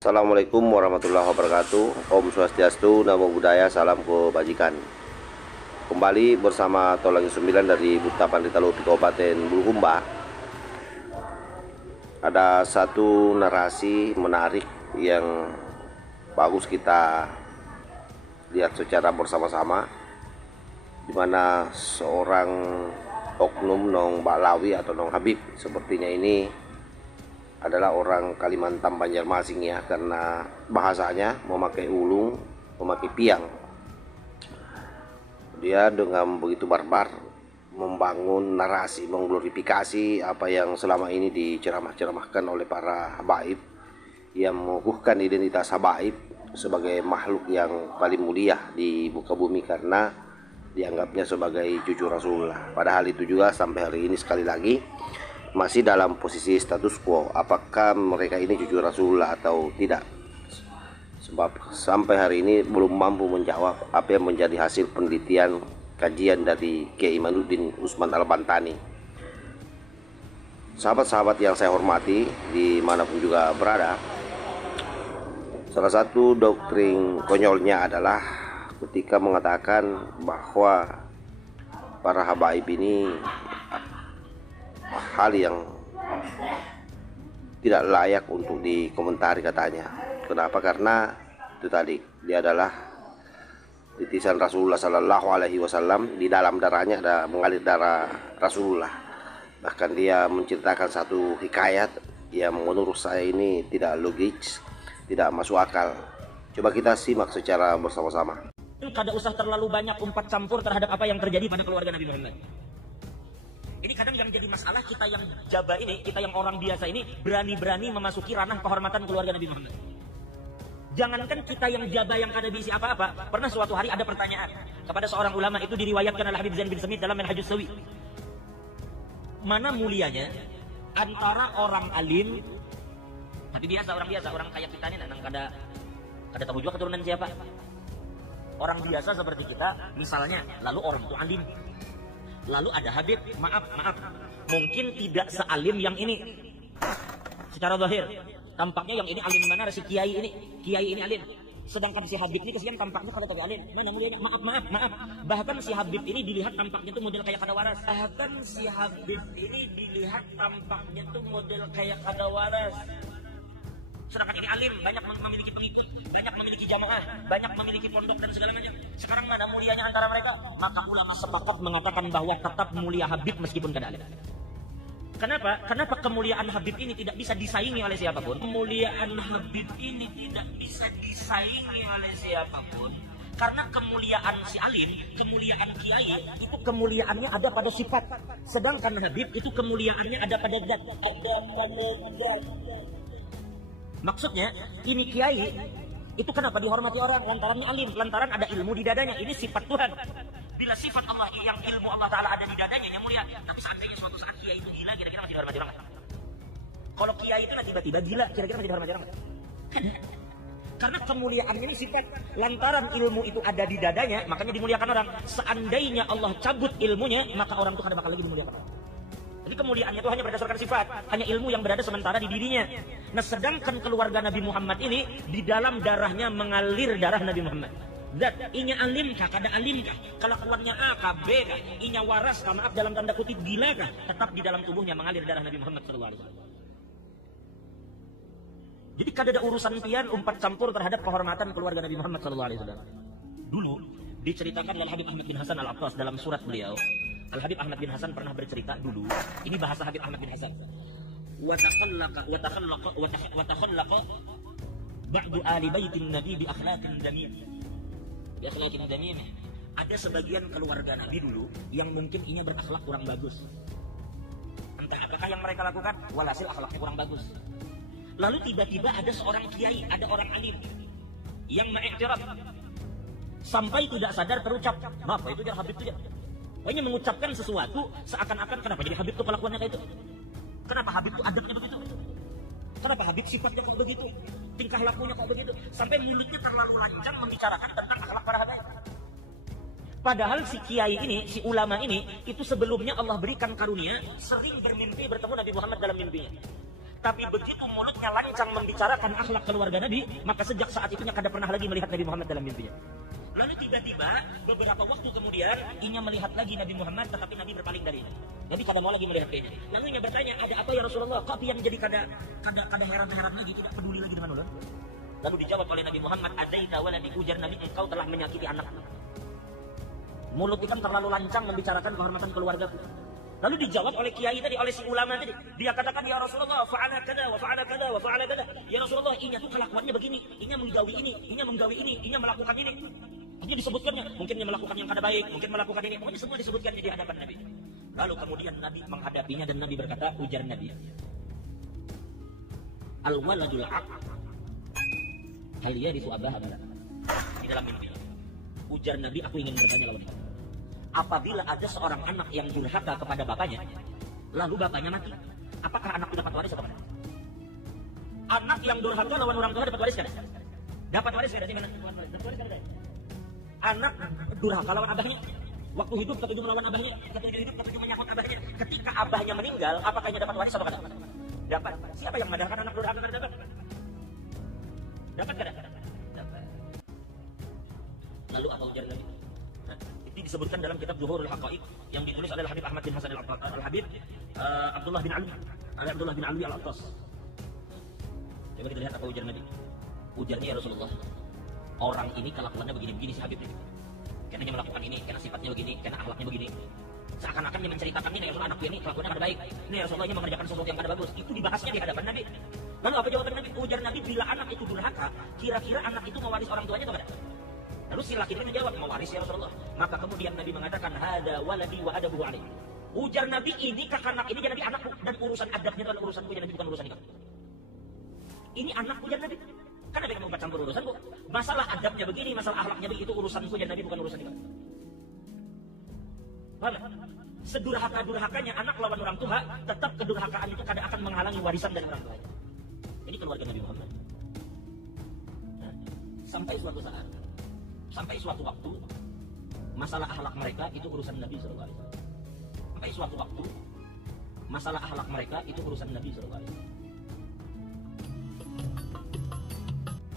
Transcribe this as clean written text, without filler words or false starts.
Assalamualaikum warahmatullahi wabarakatuh. Om Swastiastu, Namo Buddhaya, salam kebajikan. Kembali bersama Tolangi 9 dari Buta Pandita Lupi Kabupaten Bulukumba. Ada satu narasi menarik yang bagus kita lihat secara bersama-sama, di mana seorang oknum Nong Baklawi atau Nong Habib sepertinya ini adalah orang Kalimantan Banjarmasin ya, karena bahasanya memakai ulung, memakai piang. Dia dengan begitu barbar membangun narasi, mengglorifikasi apa yang selama ini diceramah-ceramahkan oleh para habaib, yang mengukuhkan identitas habaib sebagai makhluk yang paling mulia di muka bumi karena dianggapnya sebagai cucu Rasulullah. Padahal itu juga sampai hari ini sekali lagi masih dalam posisi status quo, apakah mereka ini cucu Rasulullah atau tidak. Sebab sampai hari ini belum mampu menjawab apa yang menjadi hasil penelitian kajian dari Kiai Imanuddin Usman Al-Bantani. Sahabat-sahabat yang saya hormati dimanapun juga berada, salah satu doktrin konyolnya adalah ketika mengatakan bahwa para habaib ini hal yang tidak layak untuk dikomentari katanya. Kenapa? Karena itu tadi, dia adalah titisan Rasulullah Sallallahu Alaihi Wasallam. Di dalam darahnya ada mengalir darah Rasulullah. Bahkan dia menceritakan satu hikayat yang menurut saya ini tidak logis, tidak masuk akal. Coba kita simak secara bersama-sama. Kada usah terlalu banyak umpat campur terhadap apa yang terjadi pada keluarga Nabi Muhammad. Ini kadang yang jadi masalah, kita yang jaba ini, kita yang orang biasa ini berani-berani memasuki ranah kehormatan keluarga Nabi Muhammad. Jangankan kita yang jaba yang kada bisi apa-apa. Pernah suatu hari ada pertanyaan kepada seorang ulama, itu diriwayatkan oleh Habib Zain bin Semit dalam Manhajus Sawi. Mana mulianya antara orang alim, tapi biasa, orang kayak kita ini nang kada tahu juga keturunan siapa. Orang biasa seperti kita, misalnya, lalu orang tua alim. Lalu ada Habib, maaf, mungkin tidak sealim yang ini secara zahir. Tampaknya yang ini alim mana, si kiai ini alim. Sedangkan si Habib ini kesian tampaknya kalau tapi alim. Mana mulianya? Maaf. Bahkan si Habib ini dilihat tampaknya itu model kayak kada waras. Sedangkan ini alim, banyak memiliki pengikut, banyak memiliki jamaah, banyak memiliki pondok dan segala macam. Sekarang mana mulianya antara mereka? Maka ulama sepakat mengatakan bahwa tetap mulia Habib meskipun kada alim. Kenapa? Kenapa kemuliaan Habib ini tidak bisa disaingi oleh siapapun? Kemuliaan Habib ini tidak bisa disaingi oleh siapapun. Karena kemuliaan si alim, kemuliaan kiai, itu kemuliaannya ada pada sifat. Sedangkan Habib itu kemuliaannya ada pada zat. Maksudnya, ini kiai itu kenapa dihormati orang? Lantarannya alim, lantaran ada ilmu di dadanya. Ini sifat Tuhan. Bila sifat Allah yang ilmu Allah Ta'ala ada di dadanya, yang mulia. Tapi seandainya suatu saat kiai itu gila, kira-kira masih dihormati orang? Kalau kiai itu tiba-tiba gila, kira-kira masih dihormati orang? Karena kemuliaannya ini sifat. Lantaran ilmu itu ada di dadanya, makanya dimuliakan orang. Seandainya Allah cabut ilmunya, maka orang itu kada bakal lagi dimuliakan orang. Jadi kemuliaannya itu hanya berdasarkan sifat, hanya ilmu yang berada sementara di dirinya. Nah, sedangkan keluarga Nabi Muhammad ini di dalam darahnya mengalir darah Nabi Muhammad. Zat, inya alim kah, kada alim kah, kelakuannya A kah, B kah, inya waras kah, maaf dalam tanda kutip gila kah, tetap di dalam tubuhnya mengalir darah Nabi Muhammad sallallahu alaihi wasallam. Jadi kada ada urusan pian umpat campur terhadap kehormatan keluarga Nabi Muhammad sallallahu alaihi wasallam. Dulu diceritakan oleh Habib Ahmad bin Hasan Al-Attas dalam surat beliau. Al-Habib Ahmad bin Hasan pernah bercerita dulu, ini bahasa Habib Ahmad bin Hasan. Wa takhallaqa ba'du ahli baitin nabi bi akhlaqin damim. Bi akhlaqin damim. Ada sebagian keluarga Nabi dulu yang mungkin ini berakhlak kurang bagus. Entah apakah yang mereka lakukan, walhasil akhlaknya kurang bagus. Lalu tiba-tiba ada seorang kiai, ada orang alim yang mengiktiraf. Sampai tidak sadar terucap, "Maaf, itu dia Habib itu dia." Pokoknya mengucapkan sesuatu seakan-akan kenapa jadi Habib itu kelakuannya kayak itu? Kenapa Habib itu adabnya begitu? Kenapa Habib sifatnya kok begitu? Tingkah lakunya kok begitu? Sampai mulutnya terlalu lancang membicarakan tentang akhlak para habaib. Padahal si kiai ini, si ulama ini, itu sebelumnya Allah berikan karunia sering bermimpi bertemu Nabi Muhammad dalam mimpinya. Tapi begitu mulutnya lancang membicarakan akhlak keluarga Nabi, maka sejak saat itunya kada pernah lagi melihat Nabi Muhammad dalam mimpinya. Lalu tiba-tiba beberapa waktu kemudian inya melihat lagi Nabi Muhammad, tetapi Nabi berpaling darinya. Nabi kada mau lagi melihat dia. Lalu inya bertanya, ada apa ya Rasulullah? Kok yang jadi kada heran-heran lagi, tidak peduli lagi dengan ulun? Lalu dijawab oleh Nabi Muhammad, adaina waladi, ujar Nabi, engkau telah menyakiti anak. Mulut ikan terlalu lancang membicarakan kehormatan keluargaku. Lalu dijawab oleh kiai tadi, oleh si ulama tadi. Dia katakan, ya Rasulullah, fa'ala kada, wa fa'ala kada, wa fa'ala kada. Ya Rasulullah, inya tuh kelakuannya begini, inya menggawi ini, inya menggawi ini, inya melakukan ini. Ini disebutkannya, mungkin dia melakukan yang kada baik, mungkin melakukan ini, pokoknya semua disebutkan di hadapan Nabi. Lalu kemudian Nabi menghadapinya dan Nabi berkata, ujar Nabi, al-waladul aq hal yarithu abaha bala. Di dalam mimpi, ujar Nabi, aku ingin bertanya lawan kamu. Apabila ada seorang anak yang durhaka kepada bapaknya, lalu bapaknya mati, apakah anak itu dapat waris atau tidak? Anak yang durhaka lawan orang tua dapat waris kan? Dapat waris kan? Dapat waris kan? Anak durhaka lawan abahnya, waktu hidup ketujuh melawan abahnya, ketujuh hidup ketujuh menyahut abahnya. Ketika abahnya meninggal, apakah dia dapat waris atau tidak? Dapat. Siapa yang mengadakan anak durhaka kada dapat? Dapat kada? Dapat. Lalu apa ujar Nabi? Ini disebutkan dalam kitab Zuhurul Haqaiq yang ditulis oleh Habib Ahmad bin Hasan Al-Habib, Abdullah bin Alwi Al-Attas. Coba kita lihat apa ujar Nabi. Ujarnya, ya Rasulullah, orang ini kelakuannya begini-begini si Habib ini. Karena dia melakukan ini, karena sifatnya begini, karena akhlaknya begini. Seakan-akan dia menceritakan ini, ya Rasulullah, anakku ini kelakuannya kada baik. Ini ya Rasulullah, ini mengerjakan sesuatu yang kada bagus. Itu dibahasnya di hadapan Nabi. Lalu apa jawaban Nabi? Ujar Nabi, bila anak itu durhaka, kira-kira anak itu mewaris orang tuanya atau tidak? Lalu si laki itu menjawab, mewaris ya Rasulullah. Maka kemudian Nabi mengatakan, hada waladi wa adabuhu alaih. Ujar Nabi, ini kakak anak ini jadi anakku, dan urusan adabnya adalah urusanku, jadi bukan urusan kamu. Ini anakku, ujar Nabi. Kan Nabi kamu campur urusanku. Masalah adabnya begini, masalah akhlaknya begitu, urusanku, jadi Nabi bukan urusan kamu. Paham? Sedurhaka-durhakanya anak lawan orang tua, tetap kedurhakaan itu kada akan menghalangi warisan dari orang tuanya. Ini keluarga Nabi Muhammad. Nah, sampai suatu saat, sampai suatu waktu, masalah akhlak mereka itu urusan Nabi SAW. Sampai suatu waktu, masalah akhlak mereka itu urusan Nabi SAW.